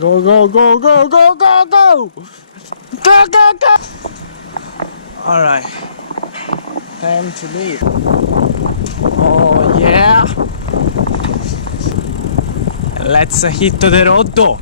Go, go, go, go, go, go, go! Go, go, go! Alright. Time to leave. Oh yeah! Let's hit the road though.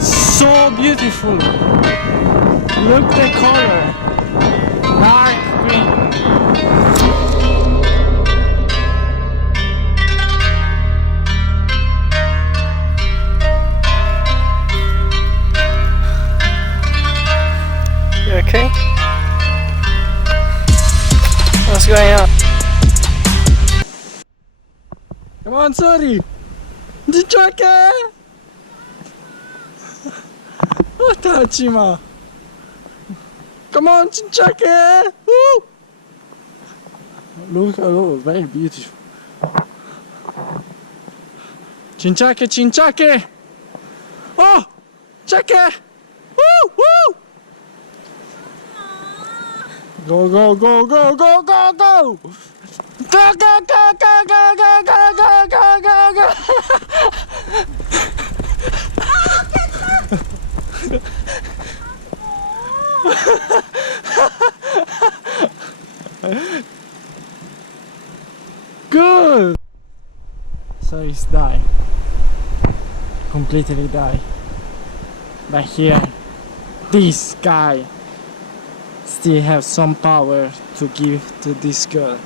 So beautiful. Look the color. Dark green. You okay? What's going on? Come on, Sori. Jichake. Otachima. Come on, Jichake. Woo. Look, oh, very beautiful. Chinchake, chinchake. Oh, chake. Woo, woo. Go, go, go, go, go, go, go. Go, go, go, go, go, go, go, go, go, go, go. Good. So he's died. Completely died. But here, this guy still have some power to give to this girl.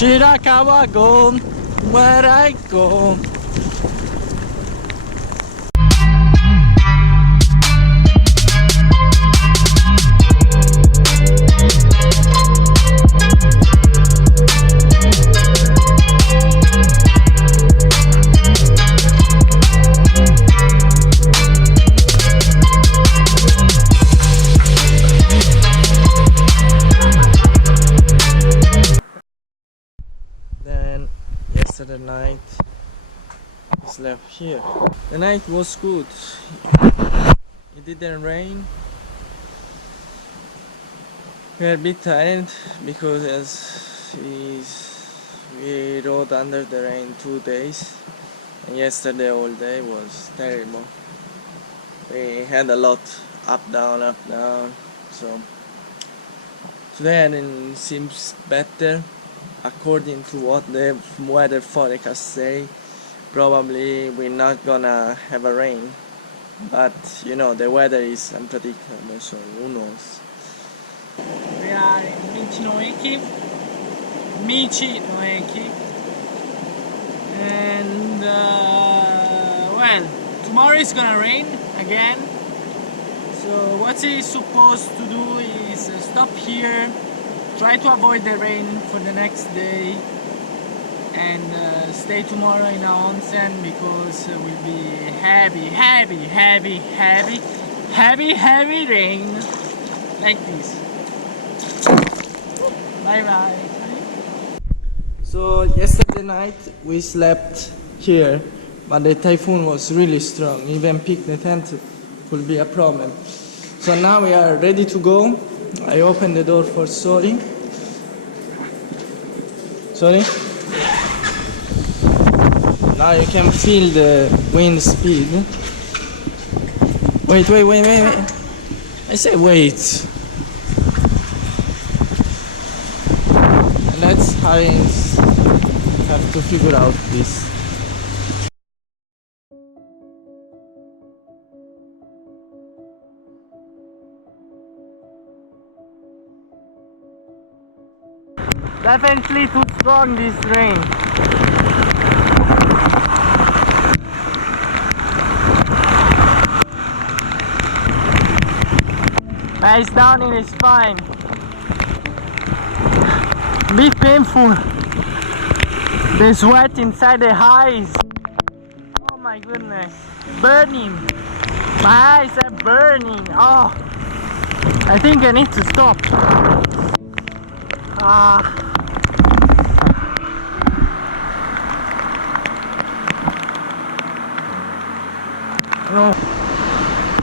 Shirakawa gone, where I go. Yesterday night we slept here. The night was good. It didn't rain. We are a bit tired because we rode under the rain 2 days, and yesterday all day was terrible. We had a lot up down, so today it seems better. According to what the weather forecast say, probably we're not gonna have a rain, but you know the weather is unpredictable, so who knows. We are in Michi no Eki, and well, tomorrow is gonna rain again, so what he's supposed to do is stop here, try to avoid the rain for the next day, and stay tomorrow in our onsen because will be heavy rain like this. Bye bye. So yesterday night we slept here, but the typhoon was really strong. Even pick the tent would be a problem. So now we are ready to go. I open the door for Sori. Sorry? Now you can feel the wind speed. Wait. I say wait. Let's have to figure out this. Definitely too strong this rain. Ice down in is fine. Be painful. The sweat inside the eyes. Oh my goodness. Burning. My eyes are burning. Oh. I think I need to stop. No.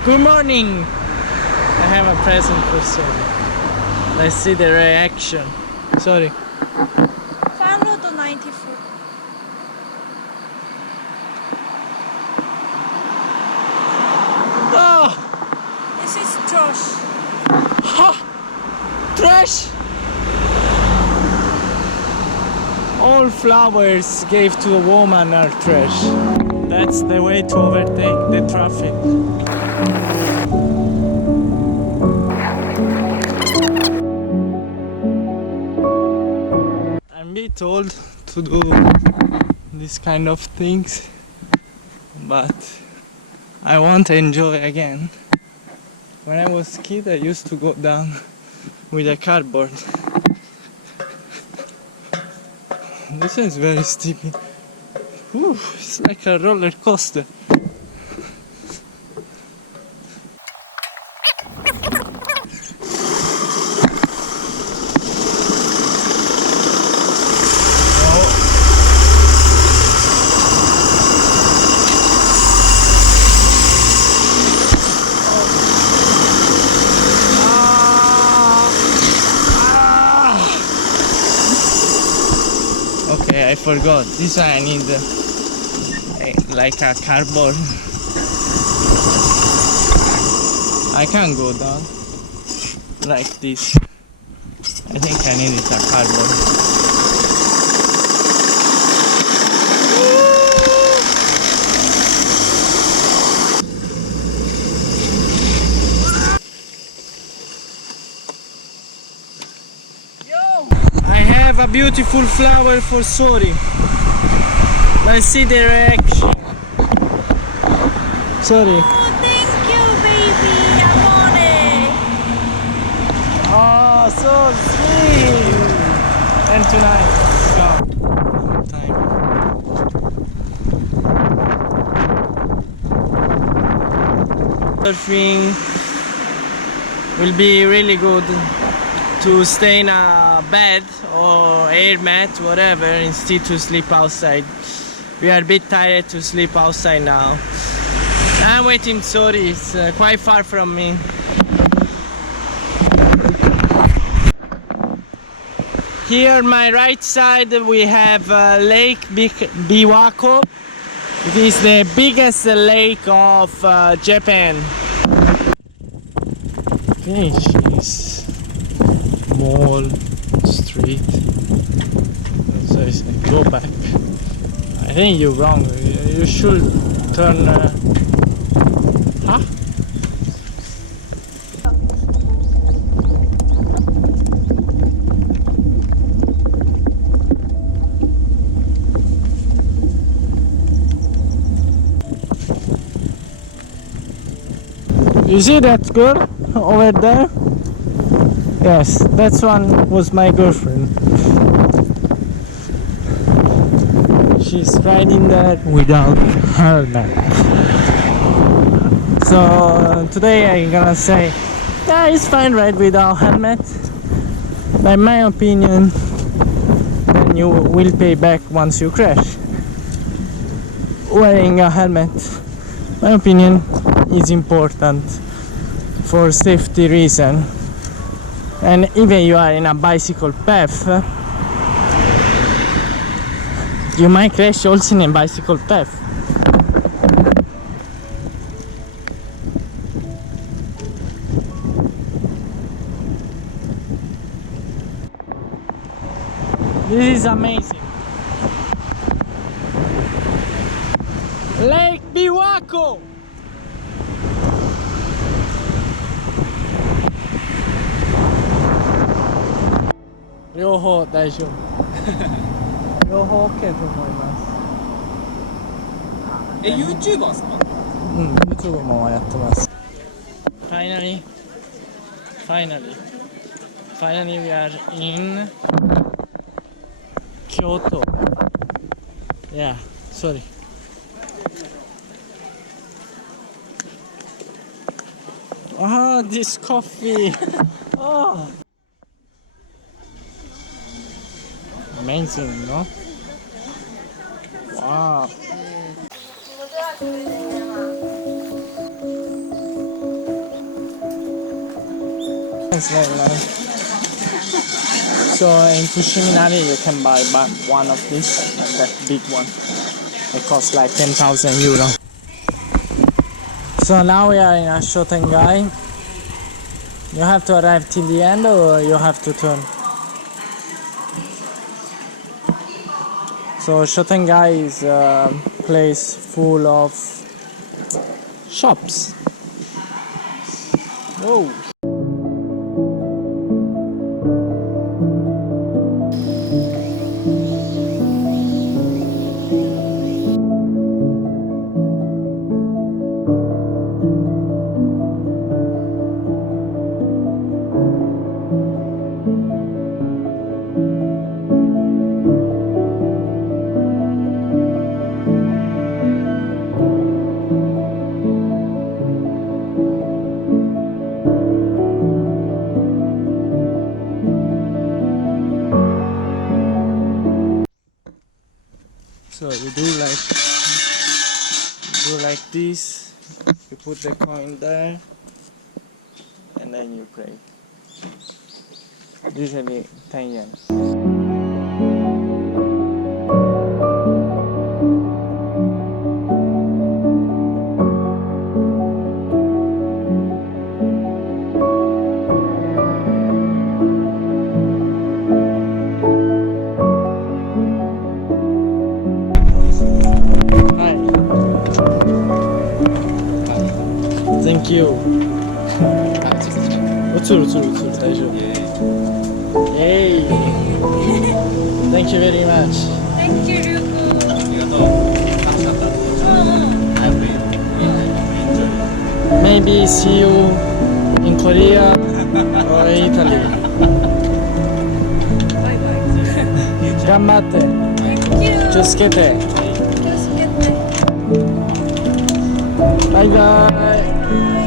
Good morning. I have a present for Sori. Let's see the reaction. Sorry. Fanno do 94. Oh! This is trash. Ha! Trash! All flowers gave to a woman are trash. That's the way to overtake the traffic. I'm being told to do this kind of things, but I want to enjoy again. When I was a kid, I used to go down with a cardboard. This is very steep. Ooh, it's like a roller coaster. Okay, I forgot. This one I need like a cardboard. I can't go down like this. I think I need it a cardboard. I have a beautiful flower for Sori. Let's see the reaction. Sorry. Oh, thank you, baby. Amore. Oh, so sweet. And tonight, let's go. Surfing will be really good to stay in a bed or air mat, whatever, instead to sleep outside. We are a bit tired to sleep outside now. I'm waiting Sori, it's quite far from me. Here on my right side we have Lake Biwa. It is the biggest lake of Japan. Finish is mall, street. So I say, go back. I think you're wrong. You should turn. Huh? You see that girl over there? Yes, that one was my girlfriend. She's riding there without helmet. So today I'm gonna say, yeah, it's fine ride without helmet. By my opinion, then you will pay back once you crash. Wearing a helmet, my opinion, is important for safety reason, and even you are in a bicycle path, you might crash also in a bicycle path. This is amazing. Lake Biwako. Ryoho daijoubu. Ryoho OK と思います。YouTuber ですか？YouTube もやってます。Finally, we are in Kyoto. Yeah, sorry. Ah, this coffee. Oh. Amazing, no? Wow. It's very nice. So in Fushimi you can buy one of these, like that big one. It costs like 10,000 euro. So now we are in a Shotengai. You have to arrive till the end or you have to turn? So Shotengai is a place full of shops. Whoa. So you do like this, you put the coin there and then you pray. Usually 10 yen. Thank you. 映る大丈夫。Yay. Thank you very much. Thank you, Ryuko. ありがとう。楽しかった。I hope you enjoy. Maybe see you in Korea or Italy. バイバイ。頑張って。Thank you. 気をつけて。気をつけて。バイバイ。バイ。